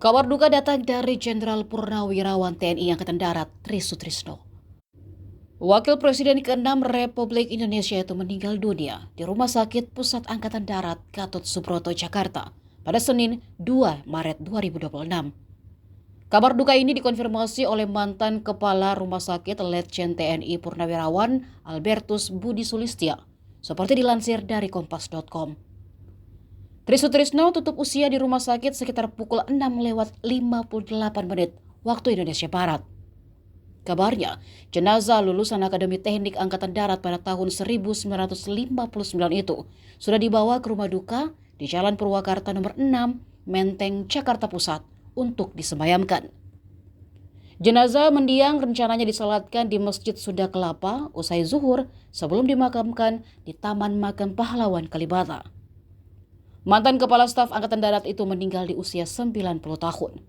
Kabar duka datang dari Jenderal Purnawirawan TNI Angkatan Darat Tri Sutrisno. Wakil Presiden ke-6 Republik Indonesia itu meninggal dunia di Rumah Sakit Pusat Angkatan Darat Gatot Subroto, Jakarta pada Senin 2 Maret 2026. Kabar duka ini dikonfirmasi oleh mantan Kepala Rumah Sakit Letjen TNI Purnawirawan Albertus Budi Sulistya, seperti dilansir dari kompas.com. Tri Sutrisno tutup usia di rumah sakit sekitar pukul 6:58 waktu Indonesia Barat. Kabarnya, jenazah lulusan Akademi Teknik Angkatan Darat pada tahun 1959 itu sudah dibawa ke rumah duka di Jalan Purwakarta nomor 6, Menteng, Jakarta Pusat untuk disemayamkan. Jenazah mendiang rencananya disalatkan di Masjid Sunda Kelapa usai zuhur sebelum dimakamkan di Taman Makam Pahlawan Kalibata. Mantan Kepala Staf Angkatan Darat itu meninggal di usia 90 tahun.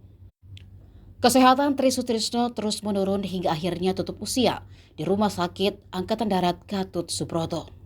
Kesehatan Tri Sutrisno terus menurun hingga akhirnya tutup usia di Rumah Sakit Angkatan Darat Gatot Subroto.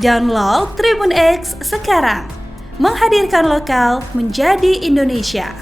Download Tribun X sekarang. Menghadirkan lokal menjadi Indonesia.